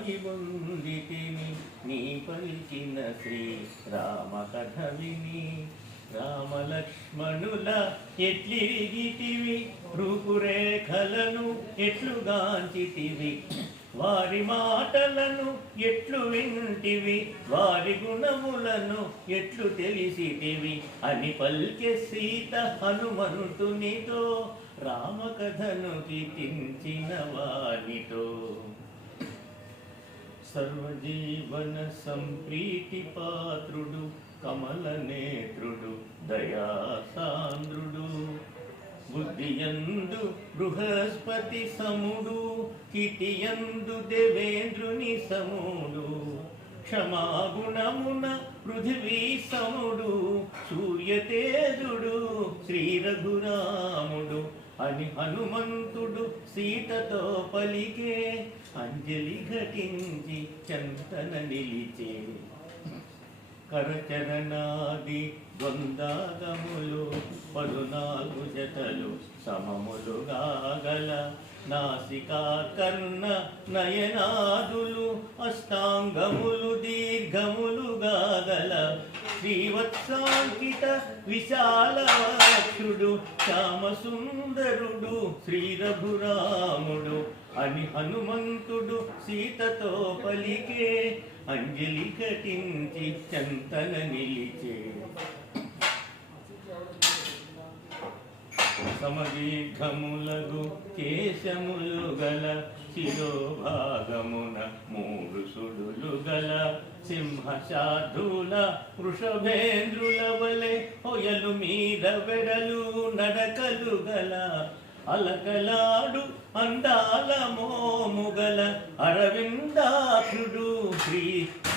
సాయి బొందితిని నీ పలికిన శ్రీ రామ కథ విని. రామలక్ష్మణుల ఎట్లిరిగితివి, రూపురేఖలను ఎట్లుగాంచితివి, వారి మాటలను ఎట్లు వింటివి, వారి గుణములను ఎట్లు తెలిసితివి అని పల్కె సీత హనుమంతునితో, రామకథను కీర్తించిన వానితో. సర్వజీవన సంప్రీతి పాత్రుడు, కమల నేత్రుడు, దయాసాంద్రుడు, బుద్ధియందు బృహస్పతి సముడు, కిటియందు దేవేంద్రుని సముడు, క్షమాగుణమున పృథివీ సముడు, సూర్యతేజుడు శ్రీ రఘురాముడు అని హనుమంతుడు సీతతో పలికే, అంజలి ఘటించి చంతన నిలిచే. కరచరణాది ద్వందాగములు 14 జతలు సమములుగా గల, నాసికా కర్ణ నయనాదులు అష్టాంగములు దీర్ఘములుగా గల, శ్రీవత్సాంకిత విశాలవక్షుడు శ్యామసుందరుడు శ్రీ రఘురాముడు అని హనుమంతుడు సీతతో పలికే, అంజలి ఘటించి చంతన నిలిచే. సమదీర్ఘములగు కేశములు గల, శిరోభాగమున 3 సుడులు గల, సింహశార్దూల వృషభేంద్రుల వలె హొయలు మీద వెడలు నడకలు గల, అలకలాడు అందాల మోముగల, అరవిందాక్షుడు శ్రీ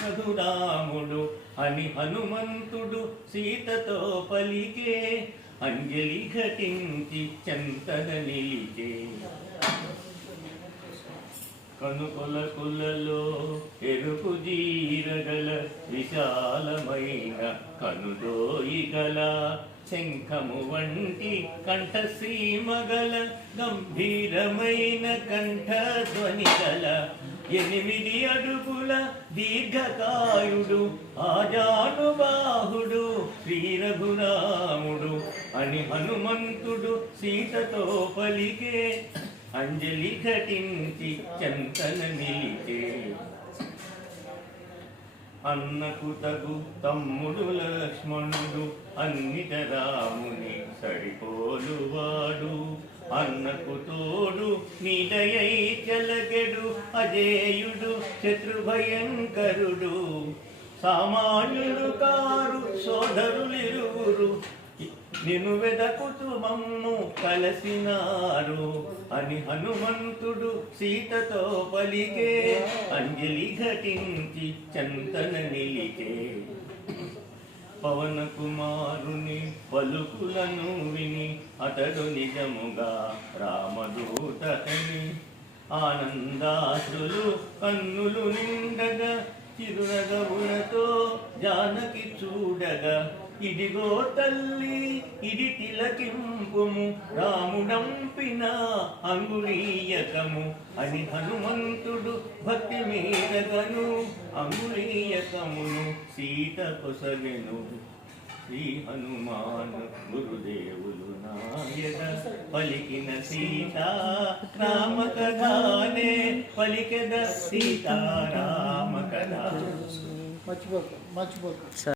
రఘురాముడు అని హనుమంతుడు సీతతో పలికే, అంజలి ఘటించి చంతన నిలిచే. కనుకొలకులలో ఎరుపు జీరగల, విశాలమైన కనుదోయిగల, శంఖము వంటి కంఠసీమగల, గంభీరమైన కంఠధ్వని గల, 8 అడుగుల దీర్ఘకాయుడు, ఆజానుబాహుడు శ్రీ రఘురాముడు అని హనుమంతుడు సీతతో పలికే, అంజలి ఘటించి చంతన నిలిచే. అన్నకు తగు తమ్ముడు లక్ష్మణుడు, అన్నిట రాముని సరిపోలువాడు, అన్నకు తోడు నీడయై చెలగెడు, అజేయుడు శత్రుభయంకరుడు, సామాన్యుడు కారు సోదరులిరువురు, నిన్ను వెదకుతూ మమ్ము కలసినారు అని హనుమంతుడు సీతతో పలికే, అంజలి ఘటించి చంతన నిలిచే. పవన కుమారుని పలుకులను విని అతడు నిజముగా రామదూతని, ఆనందాశ్రులు కన్నులు నిండగా, చిరునగవులతో జానకి చూడగా, ఇదిగో తల్లి ఇది తిలకింపుము, రాముడంపిన అంగుళీయకము అని హనుమంతుడు భక్తి మీదగను, అంగుళీయకమును సీత కొసగెను. శ్రీ హనుమాన్ గురుదేవులు నాయక పలికిన సీతా రామ కథానే, పలికెద సీతారామ కథ. మర్చిపోక